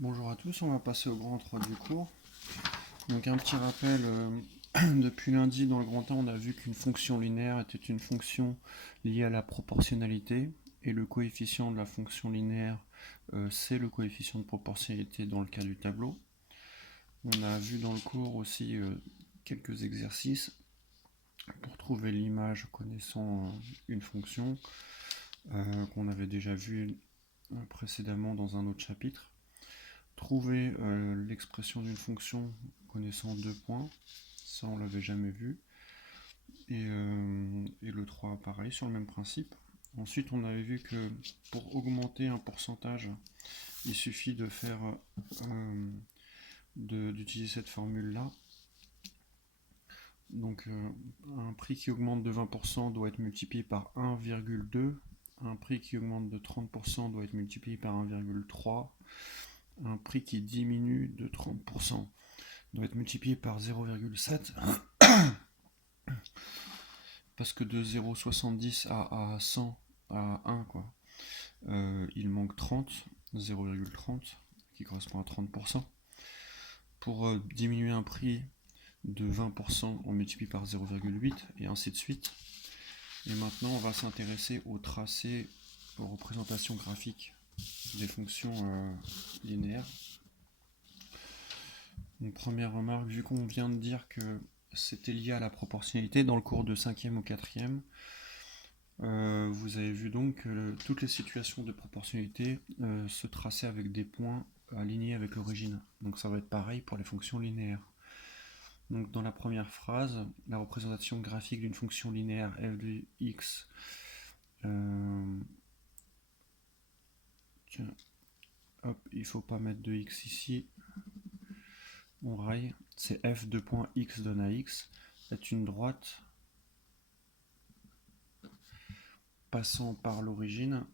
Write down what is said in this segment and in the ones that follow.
Bonjour à tous, on va passer au grand 3 du cours. Donc un petit rappel, depuis lundi dans le grand 1, on a vu qu'une fonction linéaire était une fonction liée à la proportionnalité, et le coefficient de la fonction linéaire, c'est le coefficient de proportionnalité dans le cas du tableau. On a vu dans le cours aussi quelques exercices pour trouver l'image connaissant une fonction qu'on avait déjà vu précédemment dans un autre chapitre. Trouver l'expression d'une fonction connaissant deux points, ça on l'avait jamais vu. Et le 3 pareil, sur le même principe. Ensuite on avait vu que pour augmenter un pourcentage, il suffit de faire d'utiliser cette formule là. Donc un prix qui augmente de 20% doit être multiplié par 1,2, un prix qui augmente de 30% doit être multiplié par 1,3, un prix qui diminue de 30% doit être multiplié par 0,7, parce que de 0,70 à 100 à 1, quoi, il manque 30, 0,30, qui correspond à 30%. Pour diminuer un prix de 20%, on multiplie par 0,8, et ainsi de suite. Et maintenant, on va s'intéresser au tracé, aux représentations graphiques des fonctions linéaires. Une première remarque, vu qu'on vient de dire que c'était lié à la proportionnalité dans le cours de 5e au 4e, vous avez vu donc que toutes les situations de proportionnalité se traçaient avec des points alignés avec l'origine. Donc ça va être pareil pour les fonctions linéaires. Donc dans la première phrase, la représentation graphique d'une fonction linéaire f de x, tiens, hop, il ne faut pas mettre de x ici, on raille, c'est f de point x donne à x, est une droite passant par l'origine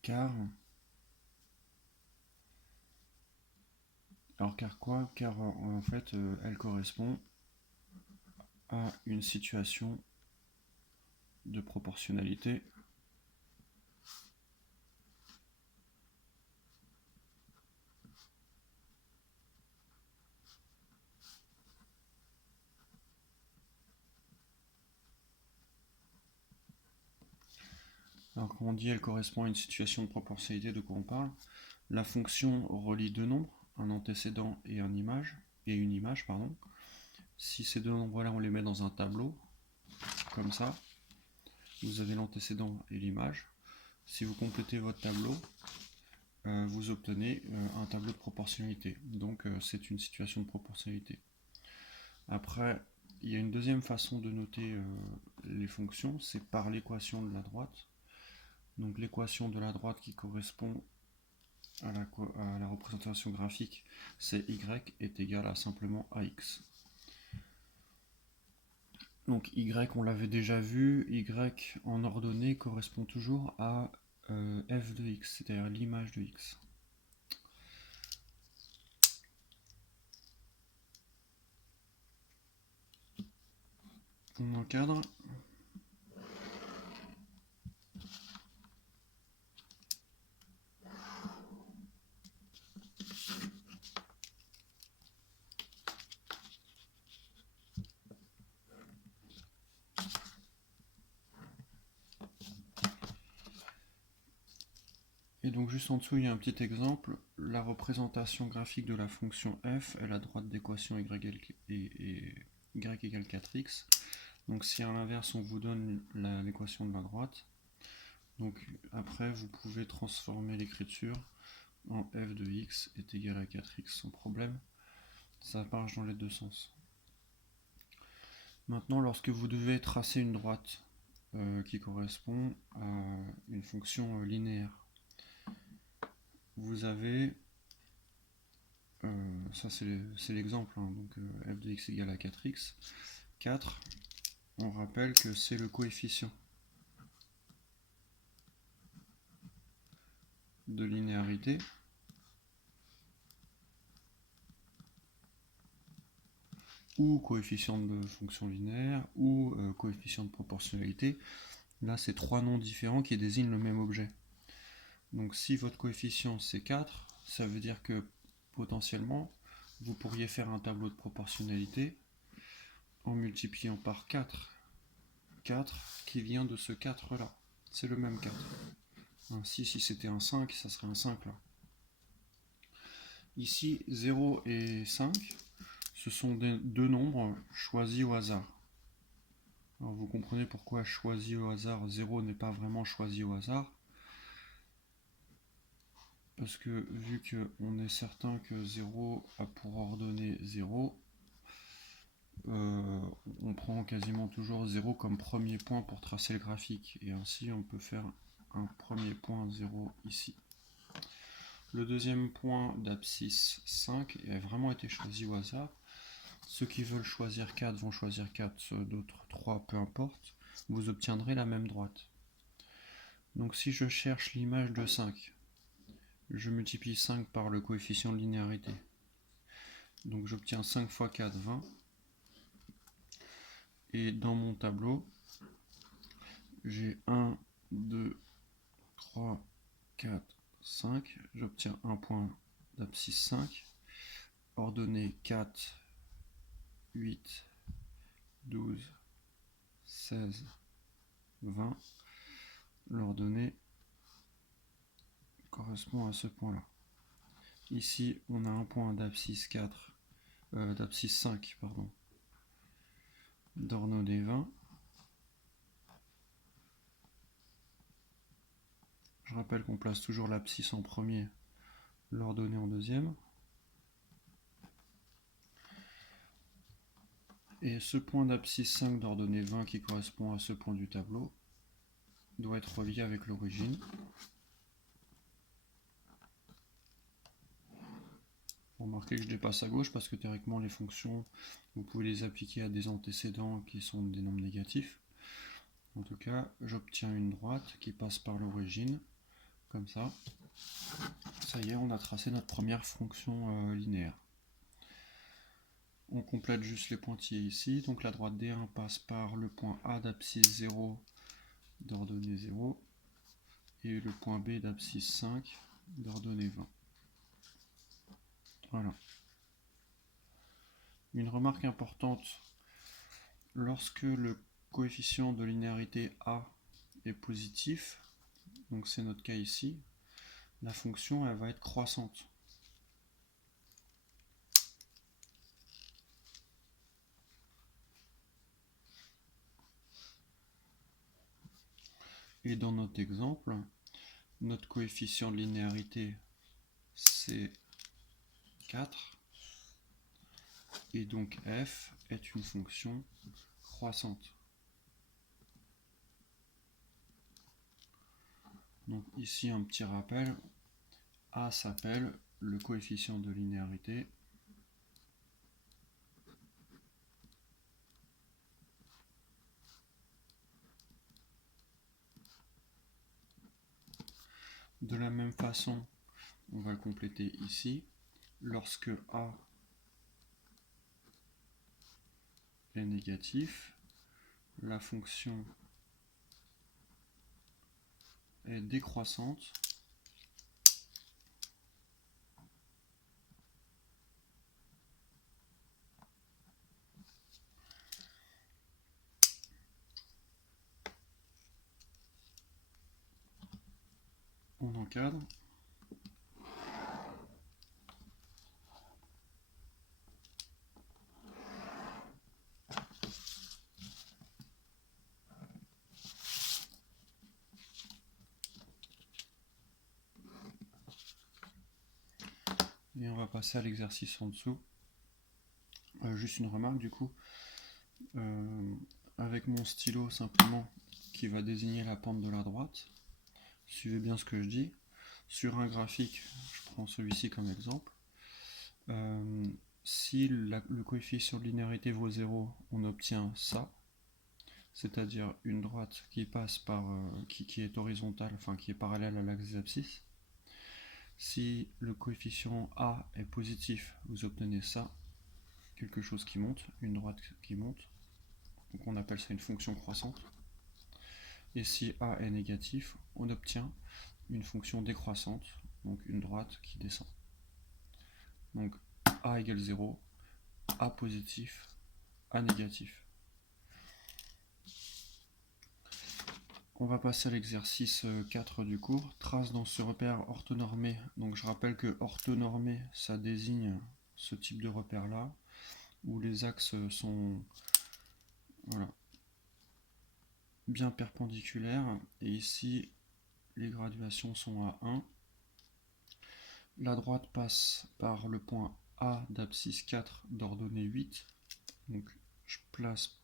car quoi? Car en fait elle correspond à une situation de proportionnalité Alors quand on dit elle correspond à une situation de proportionnalité, de quoi on parle? La fonction relie deux nombres, un antécédent et une image, pardon. Si ces deux nombres-là, on les met dans un tableau, comme ça, vous avez l'antécédent et l'image. Si vous complétez votre tableau, vous obtenez un tableau de proportionnalité. Donc c'est une situation de proportionnalité. Après, il y a une deuxième façon de noter les fonctions, c'est par l'équation de la droite. Donc l'équation de la droite qui correspond à la représentation graphique, c'est y est égal à simplement ax. Donc y, on l'avait déjà vu, y en ordonnée correspond toujours à f de x, c'est-à-dire l'image de x. On encadre. Et donc juste en dessous, il y a un petit exemple. La représentation graphique de la fonction f est la droite d'équation y égale 4x. Donc si à l'inverse, on vous donne l'équation de la droite, donc après, vous pouvez transformer l'écriture en f de x est égal à 4x sans problème. Ça marche dans les deux sens. Maintenant, lorsque vous devez tracer une droite qui correspond à une fonction linéaire, vous avez, ça c'est l'exemple, hein, donc f de x égale à 4x. 4, on rappelle que c'est le coefficient de linéarité. Ou coefficient de fonction linéaire, ou coefficient de proportionnalité. Là, c'est trois noms différents qui désignent le même objet. Donc si votre coefficient c'est 4, ça veut dire que potentiellement, vous pourriez faire un tableau de proportionnalité en multipliant par 4. 4 qui vient de ce 4 là. C'est le même 4. Ainsi, si c'était un 5, ça serait un 5 là. Ici, 0 et 5, ce sont deux nombres choisis au hasard. Alors vous comprenez pourquoi choisi au hasard, 0 n'est pas vraiment choisi au hasard. Parce que vu qu'on est certain que 0 a pour ordonnée 0, on prend quasiment toujours 0 comme premier point pour tracer le graphique. Et ainsi on peut faire un premier point 0 ici. Le deuxième point d'abscisse 5 a vraiment été choisi au hasard. Ceux qui veulent choisir 4 vont choisir 4, ceux d'autres 3, peu importe. Vous obtiendrez la même droite. Donc si je cherche l'image de 5, je multiplie 5 par le coefficient de linéarité. Donc j'obtiens 5 fois 4, 20. Et dans mon tableau, j'ai 1, 2, 3, 4, 5. J'obtiens un point d'abscisse 5. Ordonnée 4, 8, 12, 16, 20. L'ordonnée correspond à ce point-là. Ici, on a un point d'abscisse 5, d'ordonnée 20. Je rappelle qu'on place toujours l'abscisse en premier, l'ordonnée en deuxième. Et ce point d'abscisse 5 d'ordonnée 20 qui correspond à ce point du tableau doit être relié avec l'origine. Remarquez que je dépasse à gauche parce que théoriquement les fonctions, vous pouvez les appliquer à des antécédents qui sont des nombres négatifs. En tout cas, j'obtiens une droite qui passe par l'origine, comme ça. Ça y est, on a tracé notre première fonction linéaire. On complète juste les pointillés ici. Donc la droite D1 passe par le point A d'abscisse 0 d'ordonnée 0 et le point B d'abscisse 5 d'ordonnée 20. Voilà. Une remarque importante, lorsque le coefficient de linéarité A est positif, donc c'est notre cas ici, la fonction elle va être croissante. Et dans notre exemple, notre coefficient de linéarité c'est 4, et donc f est une fonction croissante. Donc ici un petit rappel, A s'appelle le coefficient de linéarité de la même façon, on va le compléter ici. Lorsque A est négatif, la fonction est décroissante on encadre. Et on va passer à l'exercice en dessous. Juste une remarque du coup. Avec mon stylo simplement qui va désigner la pente de la droite, suivez bien ce que je dis. Sur un graphique, je prends celui-ci comme exemple. Si le coefficient de linéarité vaut 0, on obtient ça, c'est-à-dire une droite qui passe par qui est horizontale, enfin qui est parallèle à l'axe des abscisses. Si le coefficient A est positif, vous obtenez ça, quelque chose qui monte, une droite qui monte. Donc on appelle ça une fonction croissante. Et si A est négatif, on obtient une fonction décroissante, donc une droite qui descend. Donc A égale 0, A positif, A négatif. On va passer à l'exercice 4 du cours. Trace dans ce repère orthonormé. Donc je rappelle que orthonormé, ça désigne ce type de repère-là, où les axes sont voilà, bien perpendiculaires. Et ici, les graduations sont à 1. La droite passe par le point A d'abscisse 4 d'ordonnée 8. Donc je place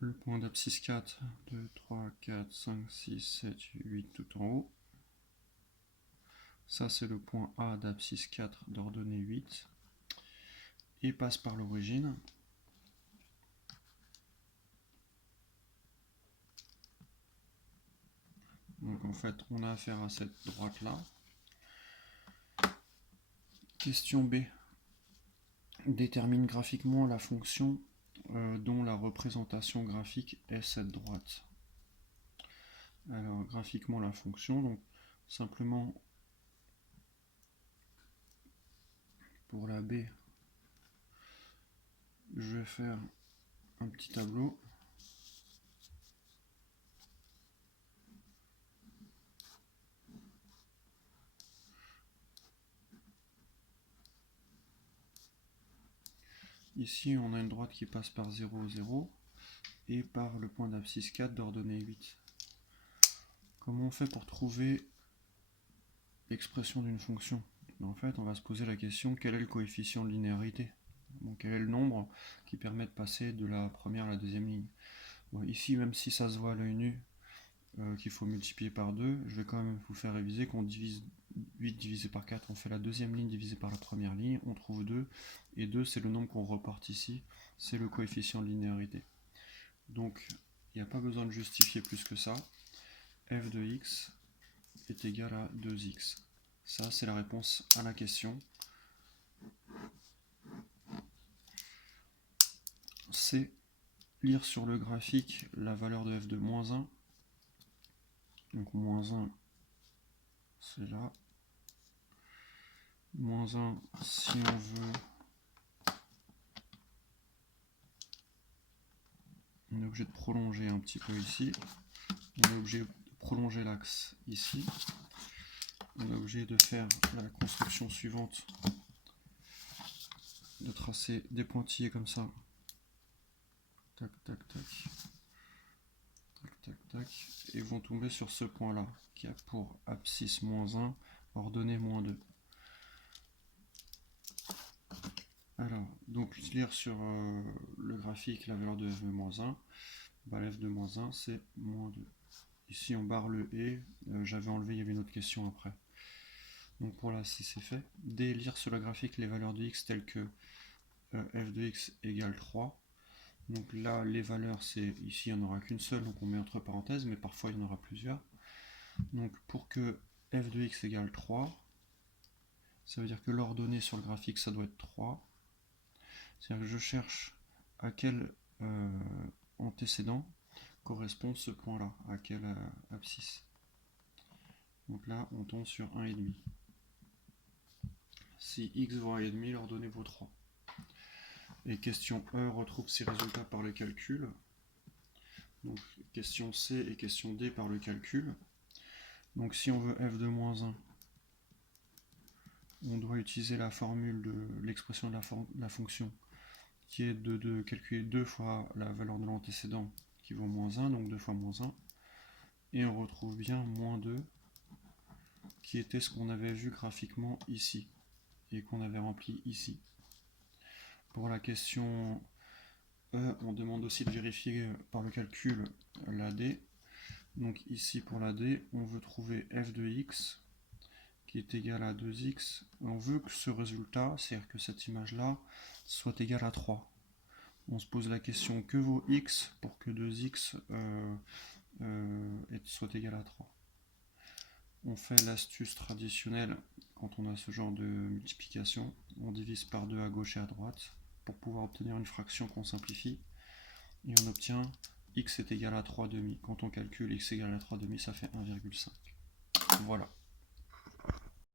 le point d'abscisse 4, 2, 3, 4, 5, 6, 7, 8 tout en haut. Ça c'est le point A d'abscisse 4 d'ordonnée 8. Et passe par l'origine. Donc en fait on a affaire à cette droite là. Question B. Détermine graphiquement la fonction dont la représentation graphique est cette droite. Alors graphiquement la fonction, donc simplement pour la B, je vais faire un petit tableau. Ici on a une droite qui passe par 0, 0 et par le point d'abscisse 4 d'ordonnée 8. Comment on fait pour trouver l'expression d'une fonction? En fait, on va se poser la question, quel est le coefficient de linéarité? Donc, quel est le nombre qui permet de passer de la première à la deuxième ligne? Bon, ici, même si ça se voit à l'œil nu, qu'il faut multiplier par 2, je vais quand même vous faire réviser qu'on divise 8 divisé par 4, on fait la deuxième ligne divisée par la première ligne, on trouve 2, et 2 c'est le nombre qu'on reporte ici, c'est le coefficient de linéarité. Donc, il n'y a pas besoin de justifier plus que ça. F de x est égal à 2x. Ça, c'est la réponse à la question. C'est lire sur le graphique la valeur de f de moins 1. Donc moins 1, c'est là. Moins 1, si on veut, on est obligé de prolonger un petit peu ici. On est obligé de prolonger l'axe ici. On est obligé de faire la construction suivante, de tracer des pointillés comme ça. Tac, tac, tac. Tac, tac, tac. Et vont tomber sur ce point-là, qui a pour abscisse moins 1, ordonnée moins 2. Alors, donc lire sur le graphique la valeur de f de moins 1, bah, f de moins 1 c'est moins 2. Ici on barre le et, j'avais enlevé, il y avait une autre question après. Donc pour là, si c'est fait, D, lire sur le graphique les valeurs de x telles que f de x égale 3. Donc là, les valeurs, c'est ici, il n'y en aura qu'une seule, donc on met entre parenthèses, mais parfois il y en aura plusieurs. Donc pour que f de x égale 3, ça veut dire que l'ordonnée sur le graphique, ça doit être 3. C'est-à-dire que je cherche à quel antécédent correspond ce point-là, à quelle abscisse. Donc là, on tombe sur 1,5. Si x vaut 1,5, l'ordonnée vaut 3. Et question E retrouve ses résultats par le calcul. Donc question C et question D par le calcul. Donc si on veut f de moins 1, on doit utiliser la formule de l'expression de la fonction qui est de calculer 2 fois la valeur de l'antécédent qui vaut moins 1, donc 2 fois moins 1. Et on retrouve bien moins 2 qui était ce qu'on avait vu graphiquement ici et qu'on avait rempli ici. Pour la question E, on demande aussi de vérifier par le calcul la D. Donc ici pour la D, on veut trouver f de x qui est égal à 2x. On veut que ce résultat, c'est-à-dire que cette image-là, soit égale à 3. On se pose la question, que vaut x pour que 2x soit égal à 3? On fait l'astuce traditionnelle quand on a ce genre de multiplication. On divise par 2 à gauche et à droite pour pouvoir obtenir une fraction qu'on simplifie. Et on obtient x est égal à 3,5. Quand on calcule x égale à 3,5, ça fait 1,5. Voilà.